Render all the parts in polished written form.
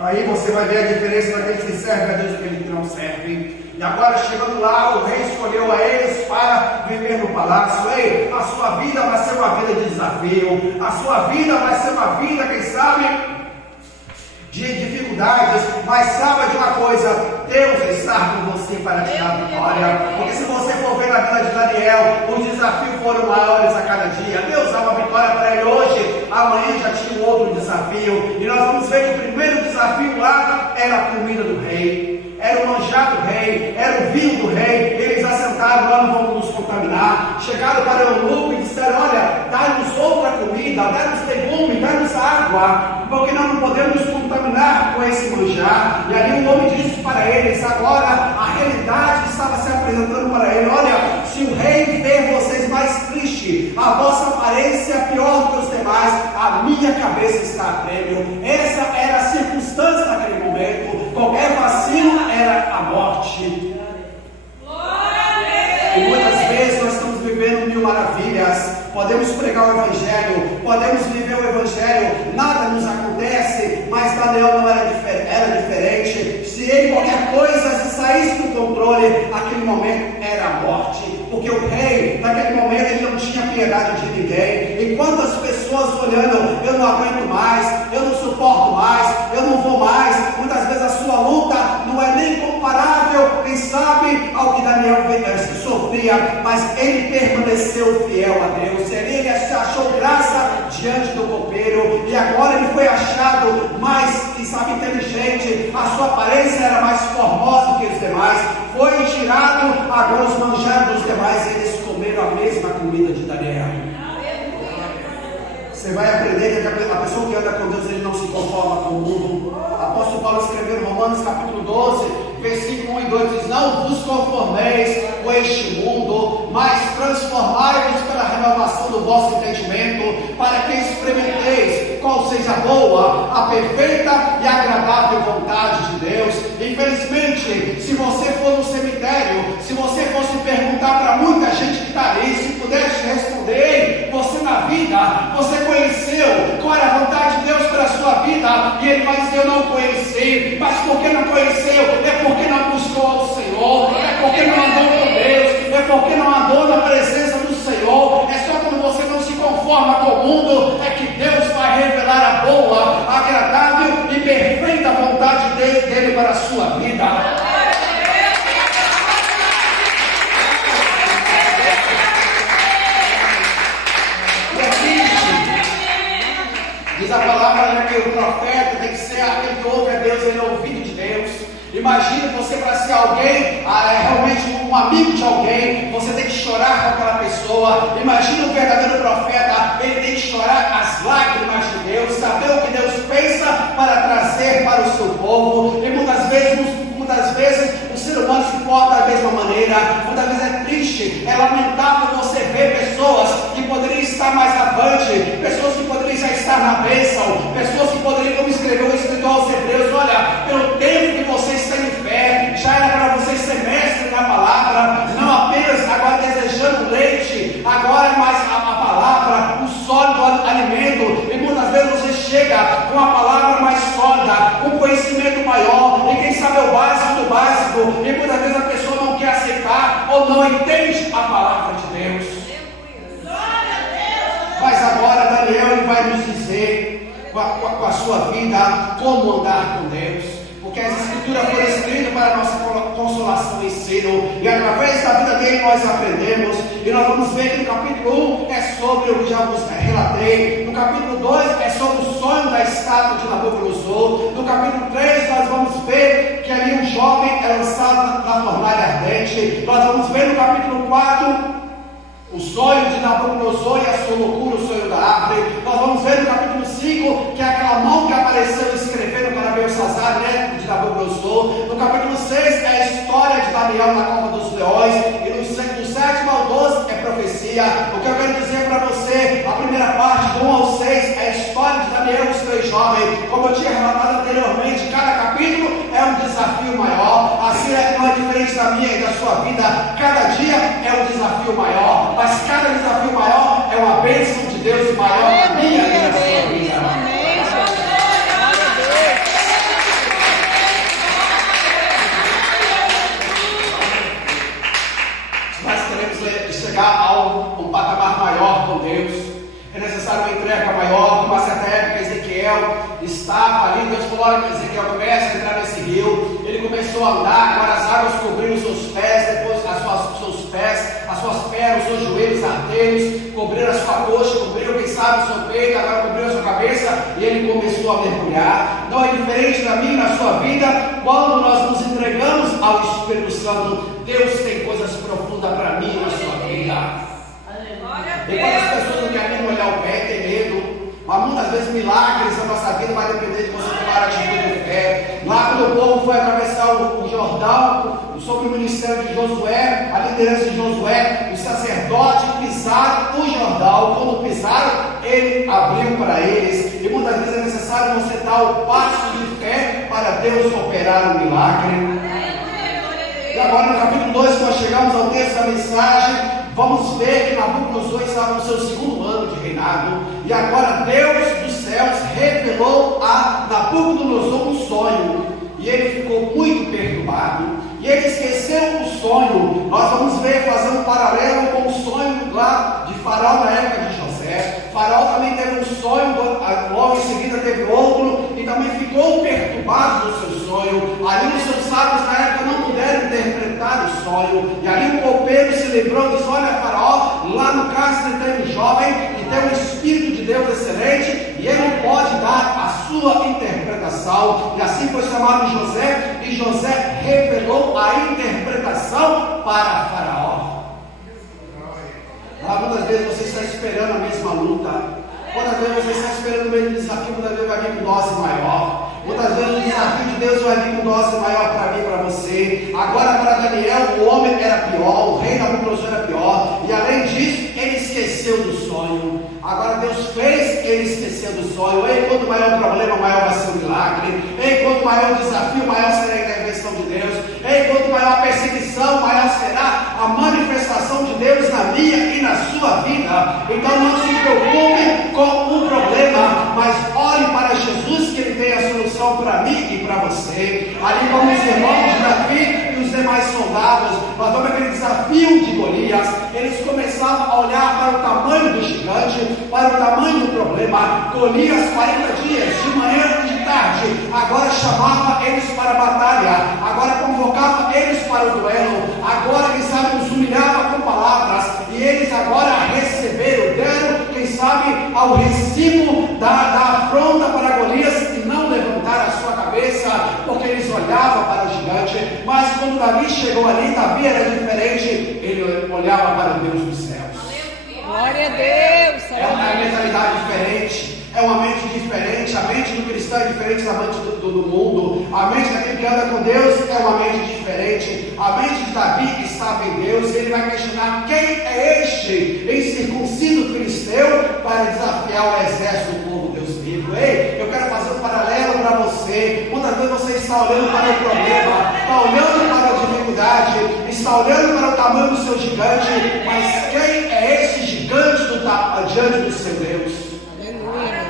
Aí você vai ver a diferença daqueles que servem a Deus e daqueles que não servem. E agora, chegando lá, o rei escolheu a eles para viver no palácio. Ei, a sua vida vai ser uma vida de desafio. A sua vida vai ser uma vida, quem sabe, de dificuldades. Mas saiba de uma coisa: Deus está com você para te dar vitória. Porque se você for ver na vida de Daniel, os desafios foram maiores a cada dia. Deus dá uma vitória para ele hoje, amanhã já tinha um outro desafio. E nós vamos ver que o primeiro desafio lá era a comida do rei. Era o manjar do rei, era o vinho do rei. Eles assentaram lá, não vamos nos contaminar. Chegaram para o eunuco e disseram: olha, dá-nos outra comida, dá-nos legume, dá-nos água, porque nós não podemos nos contaminar com esse manjar. E ali o homem disse para eles: agora a realidade estava se apresentando para ele. Olha, se o rei ver vocês mais tristes, a vossa aparência é pior do que os demais, a minha cabeça está a prêmio. Essa era a circunstância naquele momento. Qualquer vacina era a morte. E muitas vezes nós estamos vivendo mil maravilhas. Podemos pregar o Evangelho, podemos viver o Evangelho, nada nos acontece. Mas Daniel não era diferente. Se ele qualquer coisa se saísse do controle, aquele momento era a morte. Porque o rei, naquele momento, ele não tinha piedade de ninguém. E quantas pessoas olhando: eu não aguento mais, eu não suporto mais, eu não vou mais. Muitas vezes a sua luta não é nem comparável, quem sabe, ao que Daniel sofria, mas ele permaneceu fiel a Deus. Ele achou graça diante do copeiro, e agora ele foi achado mais, quem sabe, inteligente. A sua aparência era mais formosa que os demais. Foi tirado agora os manjares dos demais, e eles comeram a mesma comida de Daniel. Você vai aprender que a pessoa que anda com Deus, ele não se conforma com o mundo. Apóstolo Paulo escreveu em Romanos capítulo 12, versículo 1 e 2, diz: não vos conformeis com este mundo, mas transformai-vos pela renovação do vosso entendimento, para que experimenteis qual seja a boa, a perfeita e agradável vontade de Deus. Infelizmente, se você for no cemitério, se você fosse perguntar para muita gente que está ali, se pudesse responder: você na vida, você conheceu qual era a vontade de Deus para a sua vida? E ele vai dizer: eu não conheci. Mas por que não conheceu? É porque não buscou ao Senhor, é porque não andou com Deus, é porque não andou na presença do Senhor. É só quando você não se conforma com o mundo é que Deus vai revelar a boa, agradável e perfeita vontade dele para a sua vida. Diz a palavra que o profeta tem que ser aquele que ouve a Deus, ele é ouvido de Deus. Imagine você, para ser alguém, realmente um amigo de alguém, você tem que chorar com aquela pessoa. Imagine o verdadeiro profeta, ele tem que chorar as lágrimas de Deus, saber o que Deus pensa para trazer para o seu povo. E muitas vezes o ser humano se porta da mesma maneira. Muitas vezes é triste, é lamentável você ver pessoas que poderiam estar mais avante, pessoas que poderiam já estar na bênção, pessoas que poderiam, como escreveu o escritor aos Hebreus: olha, pelo tempo que vocês têm fé, já era para vocês ser mestres na palavra, não apenas agora desejando leite, agora é mais a palavra, o sólido alimento. E muitas vezes você chega com a palavra mais sólida, com conhecimento maior, e quem sabe é o básico do básico, e muitas vezes a pessoa não quer aceitar ou não entende a palavra de Deus. Mas agora Daniel, ele vai nos dizer com a sua vida como andar com Deus, porque as escrituras foram escritas para a nossa consolação e ensino, e através da vida dele nós aprendemos. E nós vamos ver que no capítulo 1 é sobre o que já vos relatei, no capítulo 2 é sobre o sonho da estátua de Nabucodonosor, no capítulo 3 nós vamos ver que ali um jovem é lançado na fornalha ardente, nós vamos ver no capítulo 4 o sonho de Nabucodonosor e a sua loucura, o sonho da árvore. Nós vamos ver no capítulo 5 que é aquela mão que apareceu escrevendo para Belsazar, neto de Nabucodonosor. No capítulo 6 é a história de Daniel na cova dos leões. E do 7 ao 12 é profecia. O que eu quero dizer para você, a primeira parte, do 1 ao 6, é a história de Daniel e os três jovens. Como eu tinha relatado anteriormente, cada capítulo é um desafio maior. Assim não é diferente da minha e da sua vida. Cada dia é um desafio maior, mas cada desafio maior é uma bênção de Deus maior na minha e na sua vida. Ezequiel estava ali. Deus falou: olha, Ezequiel, começa a entrar nesse rio. Ele começou a andar, agora as águas cobriram os seus pés, depois seus pés, as suas pernas, os seus joelhos ardeiros, cobriram a sua coxa, cobriram, quem sabe, o seu peito, agora cobriram a sua cabeça, e ele começou a mergulhar. Não é diferente na minha e na sua vida, quando nós nos entregamos ao Espírito Santo. Deus tem coisas profundas para mim e na sua vida. Enquanto as pessoas não querem olhar o pé, tem medo. Mas muitas vezes milagres na nossa vida vai depender de você tomar a atitude de fé. Lá quando o povo foi atravessar o Jordão, sobre o ministério de Josué, a liderança de Josué, os sacerdotes pisaram o Jordão. Quando pisaram, ele abriu para eles. E muitas vezes é necessário você dar o passo de fé para Deus operar um milagre. E agora no capítulo 2, nós chegamos ao texto da mensagem, vamos ver que Nabucodonosor estava no seu segundo ano de reinado, e agora Deus dos céus revelou a Nabucodonosor um sonho, e ele ficou muito perturbado, e ele esqueceu o sonho. Nós vamos ver, fazer um paralelo com o sonho lá de Faraó na época de José. Faraó também teve um sonho, logo em seguida teve outro, e também ficou perturbado no seu sonho. Ali os seus sábios na época não puderam interpretar o sonho, e ali o copeiro se lembrou e disse: olha, Faraó, lá no cárcere tem um jovem que tem um Espírito de Deus excelente, e ele pode dar a sua interpretação. E assim foi chamado José, e José revelou a interpretação para Faraó. Muitas vezes você está esperando a mesma luta. Muitas vezes você está esperando o mesmo desafio, muitas vezes vai vir com dose maior. Muitas vezes o desafio de Deus vai vir com dose maior para mim e para você. Agora para Daniel, o homem era pior, o rei Nabucodonosor era pior. E além disso, ele esqueceu do sonho. Agora Deus fez ele esquecer do sonho. Ei, quanto maior o problema, maior vai ser o milagre. Ei, quanto maior o desafio, maior será a intervenção de Deus. Ei, quanto maior a perseguição, maior será a manifestação de Deus na minha e na sua vida. Então não se preocupe com o problema, mas olhe para Jesus, que ele tem a solução para mim e para você. Ali como os irmãos de Davi e os demais soldados, nós vamos aquele desafio de Golias. Eles começavam a olhar para o tamanho do gigante, para o tamanho do problema. Golias, 40 dias, de manhã e de tarde, agora chamava eles para a batalha, agora convocava eles para o duelo, agora, quem sabe, os humilhava com palavras, e eles agora receberam, deram, quem sabe, ao recibo da afronta para Golias, e não levantaram a sua cabeça, porque eles olhavam para o gigante. Mas quando Davi chegou ali, Davi era diferente, ele olhava para o Deus dos céus. Glória a Deus. É uma mentalidade diferente, é uma mente diferente. A mente do cristão é diferente da mente do mundo. A mente daquele que anda com Deus é uma mente diferente. A mente de Davi, que estava em Deus, ele vai questionar: quem é este incircunciso filisteu para desafiar o exército do povo Deus vivo? Ei, eu quero fazer um paralelo para você. Muitas vezes você está olhando para o problema, está olhando para a dificuldade, está olhando para o tamanho do seu gigante, mas quem é esse gigante diante do seu Deus? Aleluia.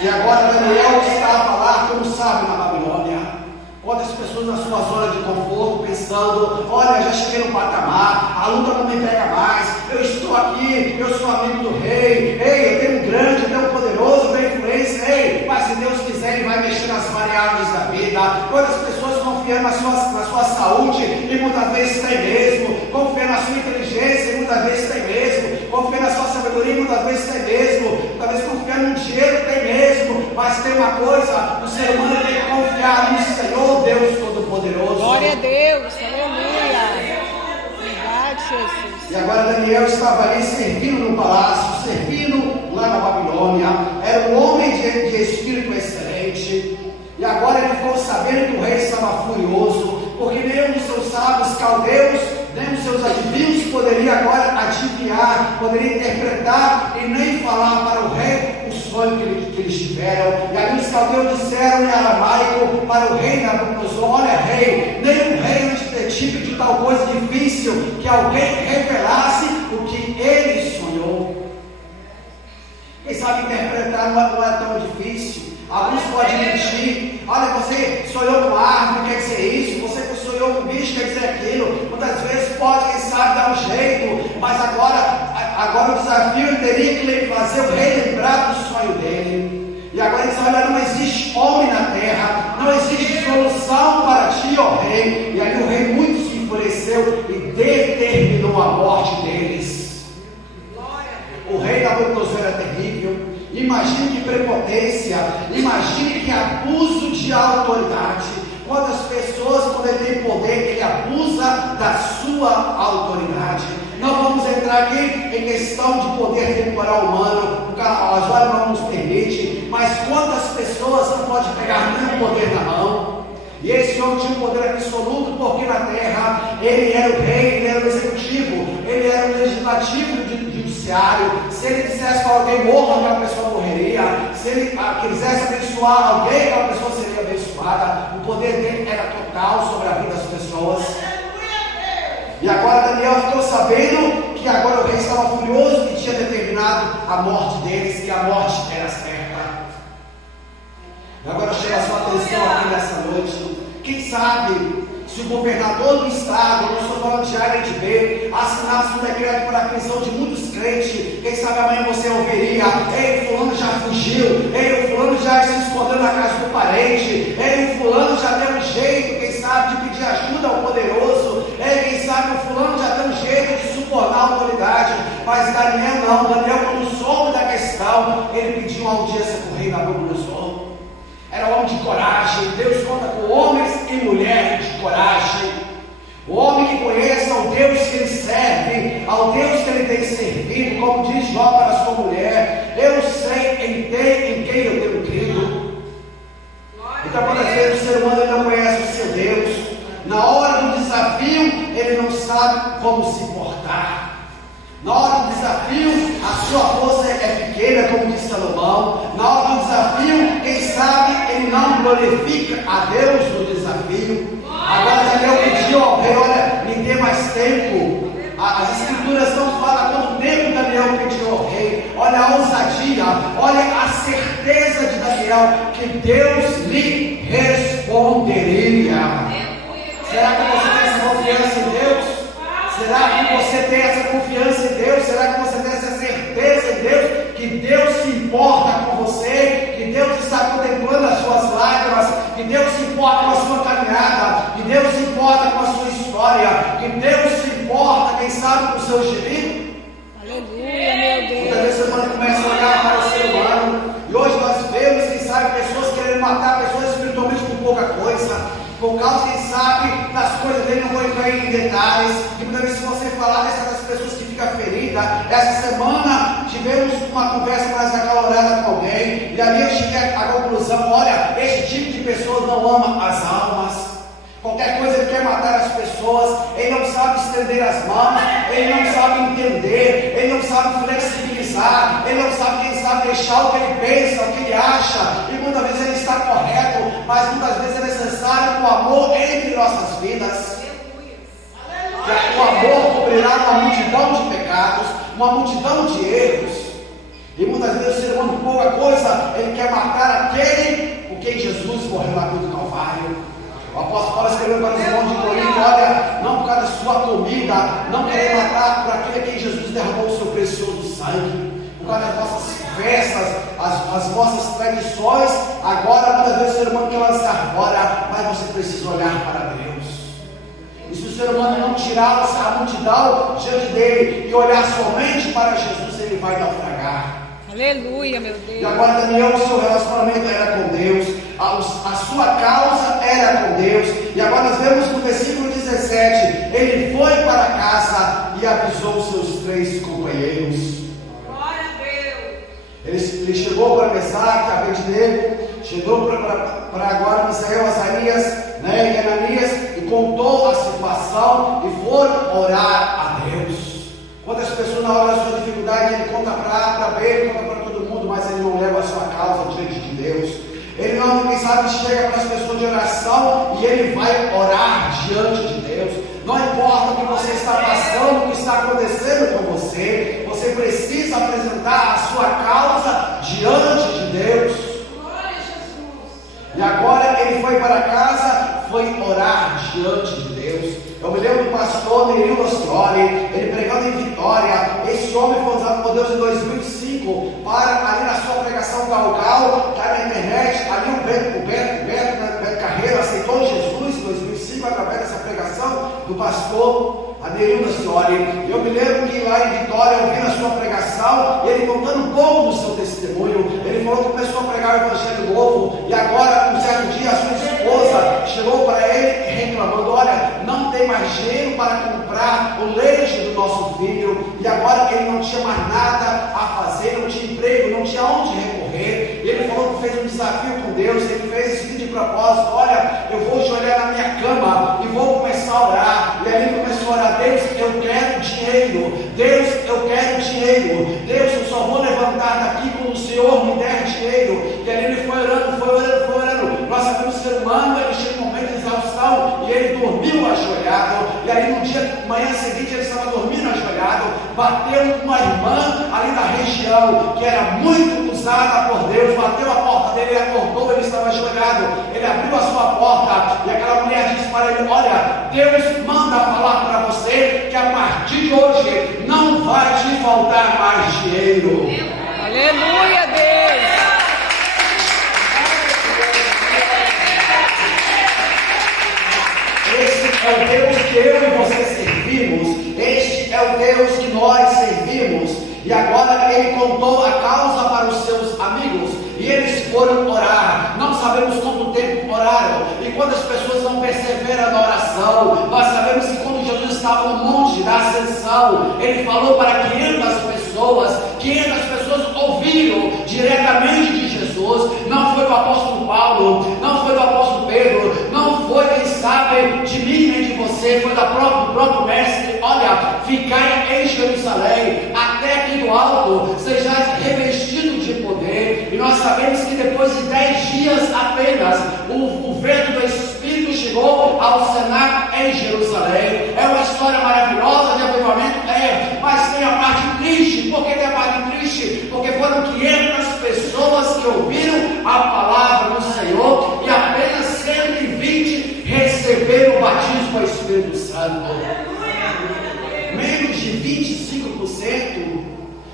E agora Daniel estava lá, como sabe, na Babilônia. Quantas pessoas na sua zona de conforto, pensando: olha, já cheguei no patamar, a luta não me pega mais, eu estou aqui, eu sou amigo do rei, ei, eu tenho um grande, eu tenho um poderoso, eu tenho influência, ei, mas se Deus quiser, ele vai mexer nas variáveis da vida. Quantas pessoas confiando na sua saúde, e muitas vezes tem mesmo, confiando na sua inteligência, e muitas vezes tem mesmo, confiando na sua sabedoria, e muitas vezes tem mesmo, muitas vezes confiando no dinheiro, tem mesmo, mas tem uma coisa: o ser humano tem que confiar no Senhor Deus Todo-Poderoso. Glória a Deus, aleluia. Verdade, Jesus. E agora Daniel estava ali servindo no palácio, servindo lá na Babilônia. Era um homem de espírito excelente. E agora ele ficou sabendo que o rei estava furioso, porque nenhum dos seus sábios caldeus, nem os seus adivinhos poderia agora adivinhar, poderia interpretar e nem falar para o rei o sonho que eles tiveram. E ali os caldeus disseram em aramaico para o rei Nabucodonosor: olha, rei, nem o rei antes de ti pediu tal coisa difícil, que alguém revelasse o que ele sonhou. Quem sabe interpretar não é tão difícil. Alguns podem mentir: olha, você sonhou com árvore, quer dizer isso, você sonhou com bicho, quer dizer aquilo. Muitas vezes pode, quem sabe, dar um jeito, mas agora o desafio teria que fazer o rei lembrar do sonho dele. E agora ele diz: olha, não existe homem na terra, não existe solução para ti, ó rei. E aí o rei muito se enfureceu e determinou a morte deles. O rei Nabucodonosor era terrível. Imagine que prepotência, imagine que abuso de autoridade. Quantas pessoas, quando ele tem poder, ele abusa da sua autoridade. Não vamos entrar aqui em questão de poder temporal humano, a história não nos permite, mas quantas pessoas não podem pegar nenhum poder na mão? E esse homem tinha um poder absoluto, porque na terra ele era o rei, ele era o executivo, ele era o legislativo do judiciário. Se ele dissesse para alguém morra, aquela pessoa morreria. Se ele quisesse abençoar alguém, aquela pessoa seria abençoada. O poder dele era total sobre a vida das pessoas. E agora Daniel ficou sabendo que agora o rei estava furioso e tinha determinado a morte deles, que a morte era certa. Agora chega a sua atenção aqui nessa noite. Quem sabe se o governador do estado, não estou falando de área de B, assinasse um decreto para a prisão de muitos crentes, quem sabe amanhã você ouviria: ei, o fulano já fugiu, ei, o fulano já se escondeu na casa do parente, ei, o fulano já deu um jeito, quem sabe, de pedir ajuda ao poderoso, ei, quem sabe o fulano já deu um jeito de subornar a autoridade. Mas Daniel não. Daniel, quando soube da questão, ele pediu uma audiência com o rei Nabucodonosor. Era homem de coragem. Deus conta com homens e mulheres de coragem. O homem que conheça ao Deus que ele serve, ao Deus que ele tem servido, como diz Jó para sua mulher: eu sei em quem eu tenho crido. Então, quando às vezes o ser humano não conhece o seu Deus, na hora do desafio ele não sabe como se portar. Na hora do desafio, a sua força é pequena, como diz Salomão. Na hora do desafio, quem sabe, ele não glorifica a Deus no desafio. Agora Daniel pediu ao rei: olha, me dê mais tempo. As escrituras não falam quanto tempo Daniel pediu ao rei. Olha a ousadia, olha a certeza de Daniel, que Deus lhe responderia. Será que você tem essa confiança em Deus? Será que você tem essa confiança em Deus? Será que você tem essa certeza em Deus? Que Deus se importa com você, que Deus está contemplando as suas lágrimas, que Deus se importa com a sua caminhada, que Deus se importa com a sua história, que Deus se importa, quem sabe, com o seu gemido? Aleluia, meu Deus. Muitas vezes você começa a olhar para o ser humano, e hoje nós vemos, quem sabe, pessoas querendo matar pessoas espiritualmente com pouca coisa. Por causa, quem sabe, das coisas dele, não vou entrar em detalhes. E muitas vezes, se você falar dessas pessoas que ficam feridas, essa semana tivemos uma conversa mais acalorada com alguém, e ali eu cheguei à conclusão: olha, esse tipo de pessoa não ama as almas. Qualquer coisa ele quer matar as pessoas, ele não sabe estender as mãos, ele não sabe entender, ele não sabe flexibilizar, ele não sabe, quem sabe, deixar o que ele pensa, o que ele acha, e muitas vezes ele está correto, mas muitas vezes é necessário o amor entre nossas vidas. O amor cobrirá uma multidão de pecados, uma multidão de erros, e muitas vezes o ser humano, pouca coisa, ele quer matar aquele por quem Jesus morreu na cruz do Calvário. O apóstolo Paulo escreveu para os irmãos de Corinto: olha, não por causa da sua comida, não querer matar por aquele a quem Jesus derramou o seu precioso sangue, por causa das vossas festas, as vossas tradições. Agora, muitas vezes o ser humano quer lançar fora, mas você precisa olhar para Deus. E se o ser humano não tirar a multidão diante dele e olhar somente para Jesus, ele vai naufragar. Aleluia, meu Deus. E agora Daniel, o seu relacionamento era com Deus, a sua causa era com Deus. E agora nós vemos no versículo 17, ele foi para casa e avisou seus 3 companheiros. Glória a Deus. Ele chegou para Mesaque, Abednego, chegou para agora Misael, Azarias, e Ananias, e contou a situação e foram orar a Deus. Quantas pessoas na hora da sua dificuldade, ele conta para B, ele conta para todo mundo, mas ele não leva a sua causa diante de Deus. Ele não, quem sabe, chega para as pessoas de oração e ele vai orar diante de Deus. Não importa o que você está passando, o que está acontecendo com você, você precisa apresentar a sua causa diante de Deus. Glória a Jesus. E agora ele foi para casa, foi orar diante de Deus. Eu me lembro do pastor Neril Ostroli, ele pregando em Vitória. Esse homem foi usado por Deus em 2005 5, para ali na sua pregação Galgal, está na internet, ali o Beto Carreiro aceitou Jesus em 2005 através dessa pregação do pastor Adeildo Cioli. Eu me lembro que lá em Vitória, eu vi na sua pregação, ele contando um pouco do seu testemunho. Ele falou que começou a pregar o Evangelho Novo, e agora, um certo dia, a sua esposa chegou para ele reclamando: olha, não tem mais dinheiro para comprar o leite do nosso filho, e agora ele não tinha mais nada a fazer, não tinha emprego, não tinha onde recorrer. Ele falou que fez um desafio com Deus, ele fez esse tipo de propósito: olha, eu vou ajoelhar na minha cama e vou começar a orar. E ali ele começou a orar: Deus, eu quero dinheiro, Deus, eu quero dinheiro, Deus, eu só vou levantar daqui quando o Senhor me der dinheiro. E ali ele foi orando, foi orando, foi orando. Nós sabemos que o ser humano, ele chega um momento de exaustão, e ele dormiu ajoelhado, e aí no dia, manhã seguinte, ele estava dormindo ajoelhado. Bateu uma irmã ali na região, que era muito usada por Deus, bateu a porta dele, ele acordou, ele estava ajoelhado, ele abriu a sua porta, e aquela mulher disse para ele: olha, Deus manda falar para você que a partir de hoje não vai te faltar mais dinheiro. Aleluia, Deus. Esse é o Deus que eu e você servimos. Este é o Deus que nós servimos. E agora ele contou a causa para os seus amigos, e eles foram orar. Não sabemos quanto tempo oraram, e quantas pessoas não perseveram na oração. Nós sabemos que quando Jesus estava no monte da ascensão, ele falou para 500 pessoas. 500 pessoas ouviram diretamente de Jesus. Não foi do apóstolo Paulo, não foi do apóstolo Pedro, não foi, quem sabe, de mim nem de você, foi do próprio mestre: olha, ficai em Jerusalém, até aqui do alto sejais revestido de poder. E nós sabemos que depois de 10 dias apenas, o vento do Espírito chegou ao cenar em Jerusalém. É uma história maravilhosa de avivamento, mas tem a parte triste. Por que tem a parte triste? Porque foram 500 pessoas que ouviram a palavra do Senhor, e apenas 120 receberam o batismo com o Espírito Santo. Menos de 25%.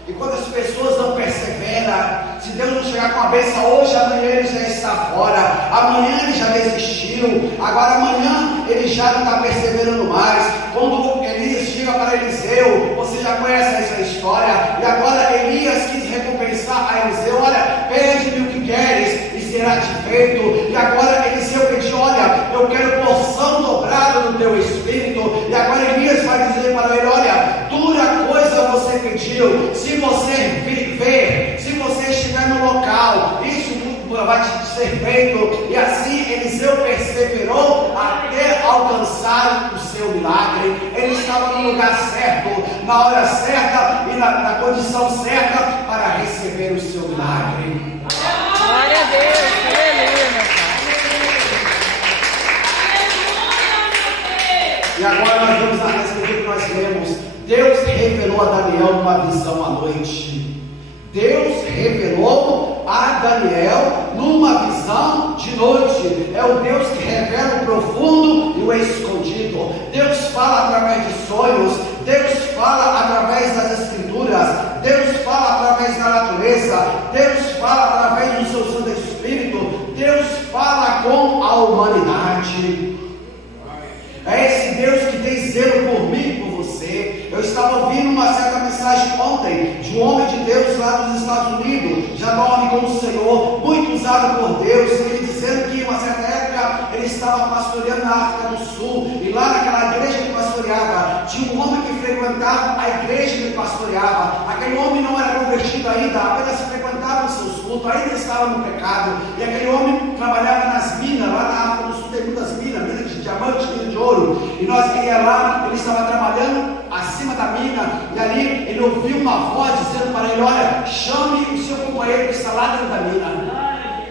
E quando as pessoas não perseveram, se Deus não chegar com a bênção hoje, amanhã ele já está fora, amanhã ele já desistiu, agora amanhã ele já não está perseverando mais. Quando Elias chega para Eliseu, você já conhece essa história, e agora Elias quis recompensar a Eliseu: olha, pede-me o que queres e será te feito. E agora Eliseu pediu: olha, eu quero porção dobrada do teu espírito. E agora Elias vai dizer para ele: olha, dura coisa você pediu, se você ver, se você estiver no local, isso vai te ser feito. E assim Eliseu perseverou até alcançar o seu milagre. Ele estava no lugar certo, na hora certa e na condição certa para receber o seu milagre. Glória a Deus. Aleluia, meu Pai. E agora nós vamos a respeito que nós lemos. Deus revelou a Daniel uma visão à noite. Deus revelou a Daniel numa visão de noite. É o Deus que revela o profundo e o escondido. Deus fala através de sonhos. Deus fala através das escrituras. Deus fala através da natureza. Deus fala através do seu Santo Espírito. Deus fala com a humanidade. É esse Deus que tem zelo por mim e por você. Eu estava ouvindo uma certa mensagem ontem de um homem de Deus lá dos Estados Unidos, já dorme com o Senhor, muito usado por Deus. Ele dizendo que em uma certa época ele estava pastoreando na África do Sul, e lá naquela igreja que pastoreava, tinha um homem que frequentava a igreja que ele pastoreava. Aquele homem não era convertido ainda, apenas frequentava os seus cultos, ainda estava no pecado. E aquele homem trabalhava nas minas, lá na África do Sul tem muitas minas, minas de diamante, minas de ouro. E nós ia lá, ele estava trabalhando acima da mina, e ali ele ouviu uma voz dizendo para ele: olha, chame o seu companheiro que está lá dentro da mina.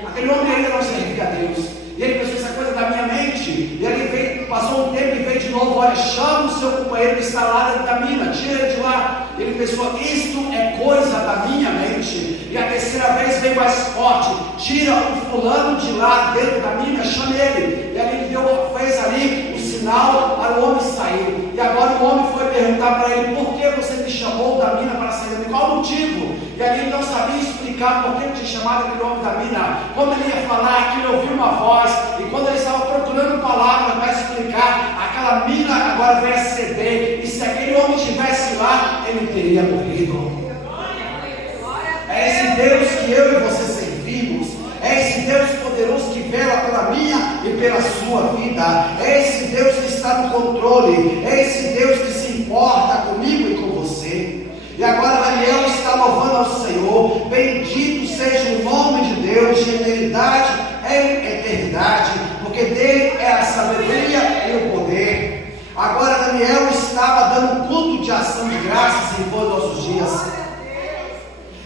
Aquele homem ainda não servia a Deus, e ele pensou: essa coisa da minha mente. E ele veio, passou um tempo e veio de novo: olha, chame o seu companheiro que está lá dentro da mina, tira ele de lá. Ele pensou: isto é coisa da minha mente. E a terceira vez veio mais forte: tira o fulano de lá dentro da mina, chame ele. E ali ele fez ali o sinal para o homem sair. E agora o homem foi perguntar para ele: por que você me chamou da mina para sair? Qual o motivo? E e ali ele não sabia explicar por que ele tinha chamado aquele homem da mina. Quando ele ia falar, ele ouviu uma voz, e quando ele estava procurando palavras para explicar, aquela mina agora veio a ceder, e se aquele homem estivesse lá, ele teria morrido. É esse Deus que eu e você servimos, é esse Deus poderoso que vela pela minha e pela sua vida, é esse Deus que está no controle, é esse Deus que se importa comigo e com você. E agora Daniel está louvando ao Senhor, bendito seja o nome de Deus, de eternidade em eternidade, porque dele é a sabedoria e o poder. Agora Daniel estava dando culto de ação de graças em todos os nossos dias.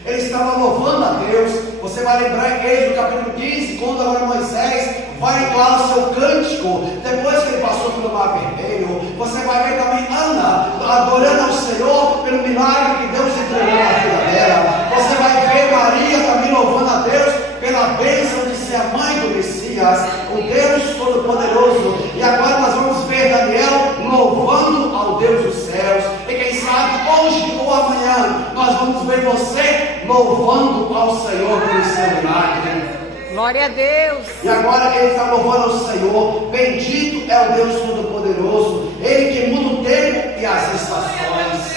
Ele estava louvando a Deus. Você vai lembrar em Êxodo capítulo 15, quando agora Moisés vai entoar o seu cântico, depois que ele passou pelo Mar Vermelho. Você vai ver também Ana adorando ao Senhor pelo milagre que Deus entregou na vida dela. Você vai ver Maria também louvando a Deus pela bênção de ser a mãe do Messias, o Deus Todo-Poderoso. E agora nós vamos ver Daniel louvando ao Deus dos céus. E quem sabe hoje ou amanhã nós vamos ver você louvando ao Senhor pelo seu milagre. Glória a Deus. E agora ele está louvando ao Senhor. Bendito é o Deus Todo-Poderoso, Ele que muda o tempo e as estações.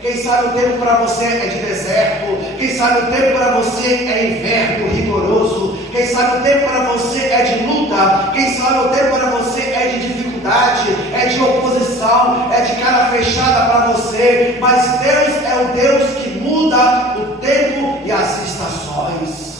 Quem sabe o tempo para você é de deserto. Quem sabe o tempo para você é inverno rigoroso. Quem sabe o tempo para você é de luta. Quem sabe o tempo para você é de dificuldade, é de oposição, é de cara fechada para você. Mas Deus é o Deus que muda o tempo e as estações.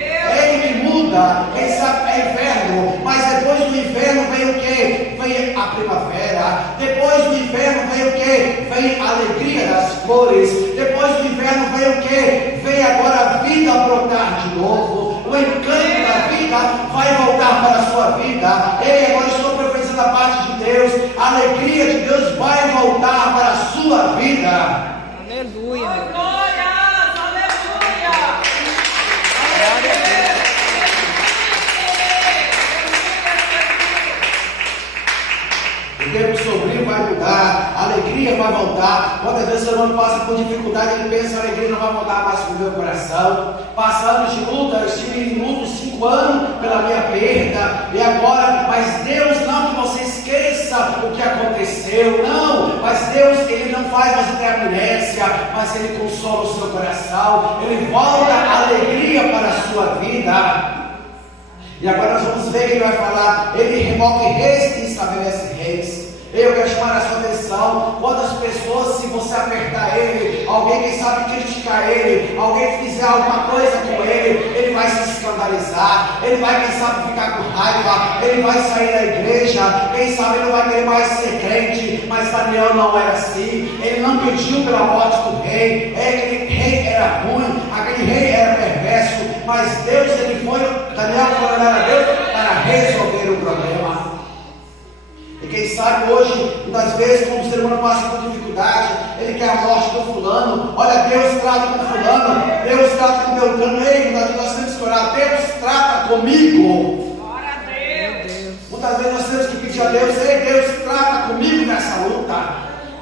É Ele que muda. Quem sabe é inverno, mas depois do inverno vem o que? Vem a primavera. Depois do inverno vem o que? Vem a alegria das cores. Depois do inverno vem o que? Vem agora a vida brotar de novo. O encanto da vida vai voltar para a sua vida. Ei, agora estou profetizando a parte de Deus. A alegria de Deus vai voltar para a sua vida. Aleluia. Glórias, aleluia. Glória a Deus. O tempo sombrio vai mudar, a alegria vai voltar. Quantas vezes o ser humano passa por dificuldade, ele pensa que a alegria não vai voltar mais para o meu coração. Passa anos de luta, eu estive em luto 5 anos pela minha perda, e agora, mas Deus, não que você esqueça o que aconteceu, não, mas Deus, Ele não faz você ter amnésia, mas Ele consola o seu coração, Ele volta a alegria para a sua vida. E agora nós vamos ver que ele vai falar, ele remove reis e estabelece reis. Eu quero chamar a sua atenção, quantas pessoas, se você apertar ele, alguém que sabe criticar ele, alguém que fizer alguma coisa com ele vai se escandalizar, ele vai, quem sabe, ficar com raiva, ele vai sair da igreja, quem sabe ele não vai querer mais ser crente. Mas Daniel não era assim, ele não pediu pela morte do rei, aquele rei era ruim, aquele rei era perverso, mas Deus, Daniel foi orar a Deus para resolver o problema. E quem sabe hoje, muitas vezes, quando o ser humano passa por dificuldade, ele quer a morte do fulano. Olha, Deus trata com fulano, Deus trata com Beltrano. Ei, nós temos que orar, Deus trata comigo. Glória a Deus. Muitas vezes nós temos que pedir a Deus, ei, Deus trata comigo nessa luta,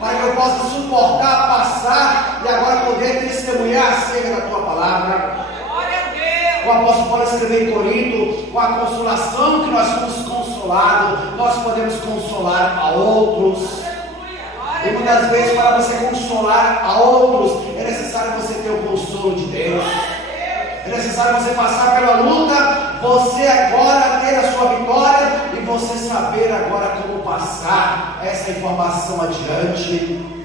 para que eu possa suportar, passar e agora poder testemunhar acerca da tua palavra. O apóstolo Paulo escreveu em Corinto, com a consolação que nós somos consolados, nós podemos consolar a outros. E muitas vezes, para você consolar a outros, é necessário você ter o consolo de Deus. É necessário você passar pela luta, você agora ter a sua vitória e você saber agora como passar essa informação adiante.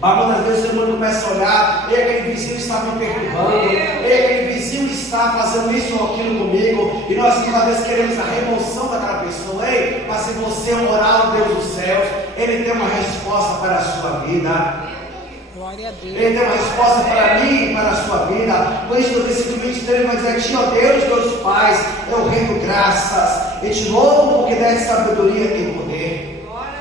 Mas muitas vezes o ser humano começa a olhar, e aquele vizinho está me perturbando, e aquele vizinho está fazendo isso ou aquilo comigo, e nós muitas vezes queremos a remoção daquela pessoa. Ei, mas se você orar ao Deus dos céus, Ele tem uma resposta para a sua vida. Glória a Deus. Ele tem uma resposta para mim e para a sua vida. Por isso, no versículo 23, ele vai dizer: Ti, ó Deus, teus pais, eu rendo graças, e te louvo porque dás sabedoria e poder.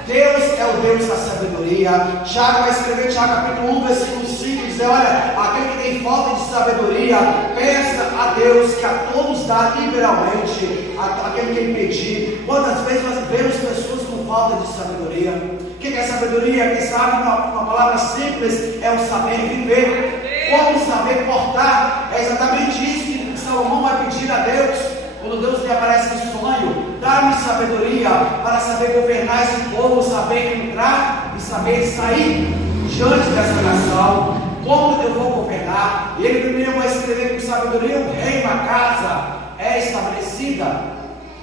Deus é o Deus da sabedoria. Tiago vai escrever, Tiago capítulo 1, versículo 5, dizer: olha, aquele que tem falta de sabedoria, peça a Deus, que a todos dá liberalmente, aquele que ele pedir. Quantas vezes nós vemos pessoas com falta de sabedoria? O que é sabedoria? Quem sabe, uma palavra simples, é o saber viver. Como saber portar? É exatamente isso que Salomão vai pedir a Deus. Quando Deus lhe aparece em sonho, dá-me sabedoria para saber governar esse povo, saber entrar e saber sair diante dessa nação. Como eu vou governar? Ele primeiro vai escrever com sabedoria o reino, a casa é estabelecida.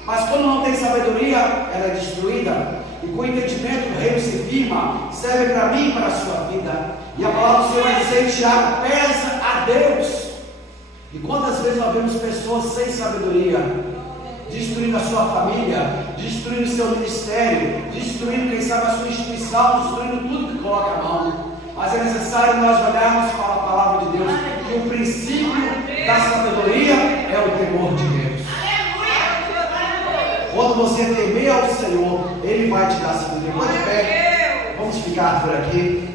Mas quando não tem sabedoria, ela é destruída. E com entendimento o reino se firma, serve para mim e para a sua vida. E a palavra do Senhor vai dizer em Tiago: peça a Deus. E quantas vezes nós vemos pessoas sem sabedoria, destruindo a sua família, destruindo o seu ministério, destruindo, quem sabe, a sua instituição, destruindo tudo que coloca a mão. Mas é necessário nós olharmos para a palavra de Deus, que o princípio da sabedoria é o temor de Deus. Quando você temer ao Senhor, Ele vai te dar sabedoria. Pode pé. Vamos ficar por aqui.